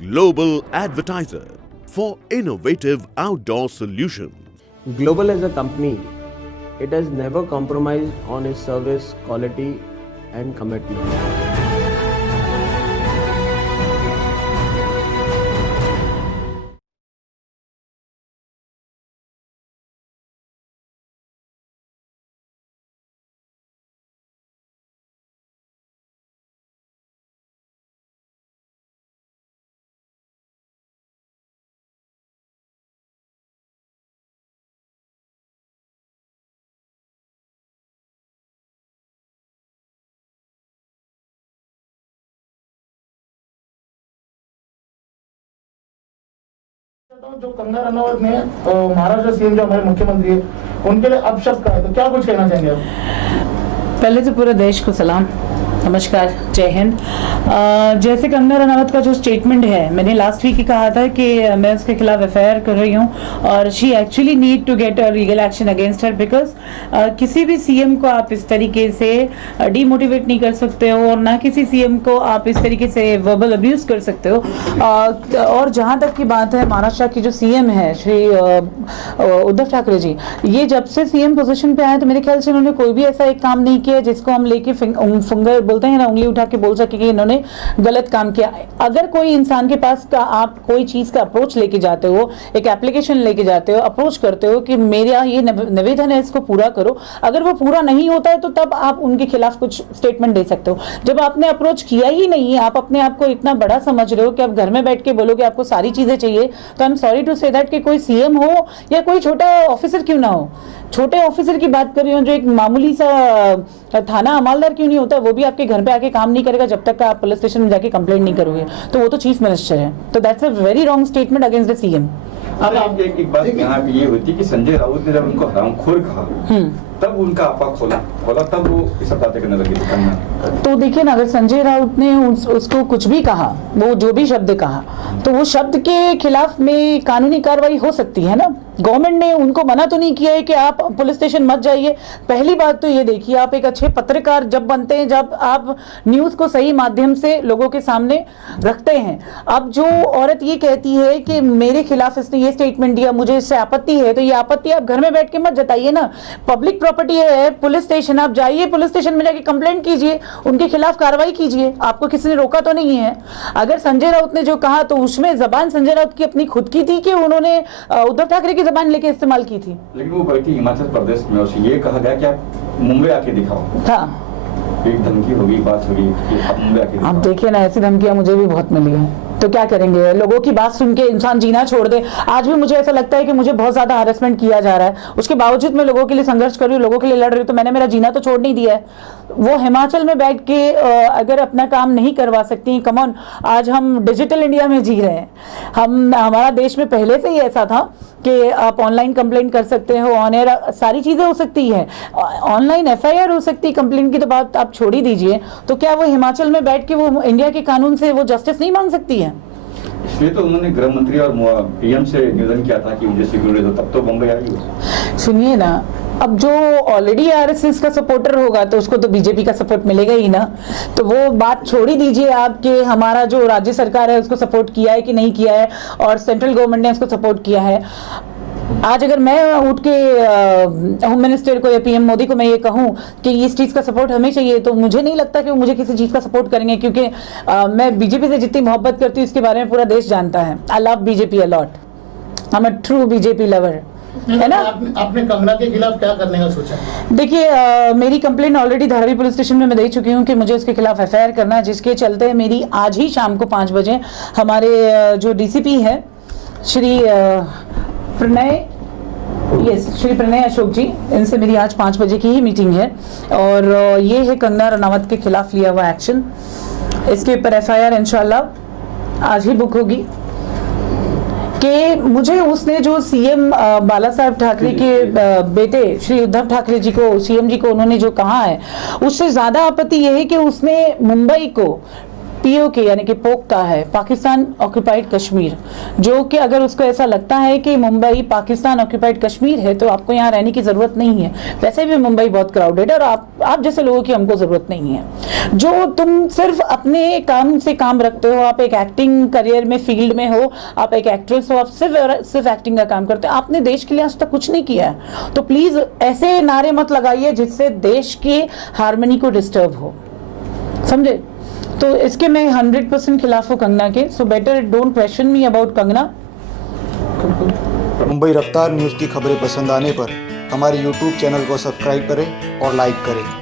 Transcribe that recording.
Global Advertiser for innovative outdoor solutions. Global as a company, it has never compromised on its service quality and commitment. जो कंगना रनौत ने Maharashtra CM जो हमारे मुख्यमंत्री है उनके लिए अपशब्द कहा है, तो क्या कुछ कहना चाहेंगे आप? पहले तो पूरे देश को सलाम, नमस्कार, जय हिंद। जैसे कंगना रनौत का जो स्टेटमेंट है, मैंने लास्ट वीक ही कहा था कि मैं उसके खिलाफ एफआईआर कर रही हूँ और she actually need to get a legal action against her, because किसी भी सीएम को आप इस तरीके से डीमोटिवेट नहीं कर सकते हो और ना किसी सीएम को आप इस तरीके से वर्बल अब्यूज कर सकते हो। और जहाँ तक की बात है, महाराष्ट्र की जो सीएम है श्री उद्धव ठाकरे जी, ये जब से सीएम पोजीशन पे आए तो मेरे ख्याल से उन्होंने कोई भी ऐसा एक काम नहीं किया जिसको हम लेके फिंगर बोलते हैं ना, उंगली उठा के बोल सके कि इन्होंने गलत काम किया। अगर कोई इंसान के पास का आप कोई चीज का अप्रोच लेके जाते हो, एक एप्लीकेशन लेके जाते हो, अप्रोच करते हो कि मेरा ये निवेदन है, इसको पूरा करो, अगर वो पूरा नहीं होता है तो तब आप उनके खिलाफ कुछ स्टेटमेंट दे सकते हो। जब आपने अप्रोच किया ही नहीं, आप अपने आप को इतना बड़ा समझ रहे हो कि आप घर में बैठ के बोलोगे आपको सारी चीजें चाहिए, तो I am sorry to say that कि कोई सीएम हो या कोई छोटा ऑफिसर क्यों ना हो, छोटे ऑफिसर की बात कर रही हूँ, जो एक मामूली सा थाना अमालदार क्यों नहीं होता, वो भी आपके घर पे आके काम नहीं करेगा जब तक आप पुलिस स्टेशन में जाके कंप्लेंट नहीं करोगे, तो वो तो चीफ मिनिस्टर है। तो that's a very wrong statement against the CM. अब आप एक बात यहाँ पे ये होती कि संजय राउत ने जब उनको हरामखोर कहा तब उनका आपा खोला तब वो इस बातें करने लगे थे। तो देखिए ना, अगर संजय राउत ने उसको कुछ भी कहा, वो जो भी शब्द कहा, तो वो शब्द के खिलाफ में कानूनी कार्रवाई हो सकती है ना। गवर्नमेंट ने उनको मना तो नहीं किया है कि आप पुलिस स्टेशन मत जाइए। पहली बात तो ये देखिए, आप एक अच्छे पत्रकार जब बनते हैं, जब आप न्यूज को सही माध्यम से लोगों के सामने रखते हैं। अब जो औरत ये कहती है कि मेरे खिलाफ इसने ये स्टेटमेंट दिया, मुझे इससे आपत्ति है, तो ये आपत्ति आप घर में बैठ के मत जताइए ना। पब्लिक प्रॉपर्टी है पुलिस स्टेशन, आप जाइए पुलिस स्टेशन में जाके कंप्लेंट कीजिए, उनके खिलाफ कार्रवाई कीजिए, आपको किसी ने रोका तो नहीं है। अगर संजय राउत ने जो कहा तो उसमें जबान संजय राउत की अपनी खुद की थी कि उन्होंने उद्धव ठाकरे की जबान लेके इस्तेमाल की थी। लेकिन वो बैठी हिमाचल प्रदेश में, उसे ये कहा गया कि आप मुंबई आके दिखाओ। हाँ, एक धमकी होगी, बात होगी कि आप मुंबई आके दिखाओ। अब देखिए ना, ऐसी धमकियां मुझे भी बहुत मिली है, तो क्या करेंगे, लोगों की बात सुन के इंसान जीना छोड़ दे। आज भी मुझे ऐसा लगता है कि मुझे बहुत ज्यादा हैरेसमेंट किया जा रहा है, उसके बावजूद मैं लोगों के लिए संघर्ष कर रही हूँ, लोगों के लिए लड़ रही हूँ, तो मैंने मेरा जीना तो छोड़ नहीं दिया है। वो हिमाचल में बैठ के अगर अपना काम नहीं करवा सकती, कम ऑन, आज हम डिजिटल इंडिया में जी रहे हैं। हमारा देश में पहले से ही ऐसा था कि आप ऑनलाइन कंप्लेंट कर सकते हो, ऑन एयर सारी चीजें हो सकती है, ऑनलाइन एफआईआर हो सकती है, कंप्लेंट की तो बात आप छोड़ ही दीजिए। तो क्या वो हिमाचल में बैठ के वो इंडिया के कानून से वो जस्टिस नहीं मांग सकती है? इसलिए तो उन्होंने गृह मंत्री और पीएम से निवेदन किया था कि मुझे सिक्योरिटी दो, तब तो बम्बई आई हो। सुनिए ना, अब जो ऑलरेडी आरएसएस का सपोर्टर होगा तो उसको तो बीजेपी का सपोर्ट मिलेगा ही ना। तो वो बात छोड़ ही दीजिए आप कि हमारा जो राज्य सरकार है उसको सपोर्ट किया है कि नहीं किया है और सेंट्रल गवर्नमेंट ने उसको सपोर्ट किया है। आज अगर मैं उठ के होम मिनिस्टर को या पीएम मोदी को मैं ये कहूं कि इस चीज का सपोर्ट हमें चाहिए, तो मुझे नहीं लगता कि वो मुझे किसी चीज का सपोर्ट करेंगे, क्योंकि मैं बीजेपी से जितनी मोहब्बत करती हूँ इसके बारे में पूरा देश जानता है। I love BJP a lot, I am a true BJP lover, है ना। आपने कंगना के खिलाफ क्या करने का सोचा? देखिए, मेरी complaint already Dharavi police station में मैं दे चुकी हूँ कि मुझे उसके खिलाफ एफआईआर करना है, जिसके चलते मेरी आज ही शाम को 5 बजे हमारे जो डीसीपी है श्री प्रणय अशोक जी, इनसे मेरी आज 5 बजे की ही मीटिंग है और ये है कंगना रनावत के खिलाफ लिया हुआ एक्शन। इसके ऊपर एफआईआर इंशाल्लाह आज ही बुक होगी कि मुझे उसने जो सीएम बाला साहब ठाकरे के बेटे श्री उद्धव ठाकरे जी को, सीएम जी को उन्होंने जो कहा है, उससे ज्यादा आपत्ति यह है कि उसने मुंबई को POK यानी कि पोक का है, पाकिस्तान ऑक्यूपाइड कश्मीर, जो कि अगर उसको ऐसा लगता है कि मुंबई पाकिस्तान ऑक्यूपाइड कश्मीर है तो आपको यहाँ रहने की जरूरत नहीं है। वैसे भी मुंबई बहुत क्राउडेड है और आप जैसे लोगों की हमको जरूरत नहीं है। जो तुम सिर्फ अपने काम से काम रखते हो, आप एक एक्टिंग करियर में फील्ड में हो, आप एक एक्ट्रेस हो, आप सिर्फ एक्टिंग का काम करते हो, आपने देश के लिए आज तक कुछ नहीं किया है। तो प्लीज ऐसे नारे मत लगाइए जिससे देश की हार्मनी को डिस्टर्ब हो, समझे? तो इसके मैं 100% खिलाफ हूँ कंगना के। So better don't question me about Kangana. Mumbai रफ्तार न्यूज़ की खबरें पसंद आने पर हमारे YouTube चैनल को सब्सक्राइब करें और लाइक करें।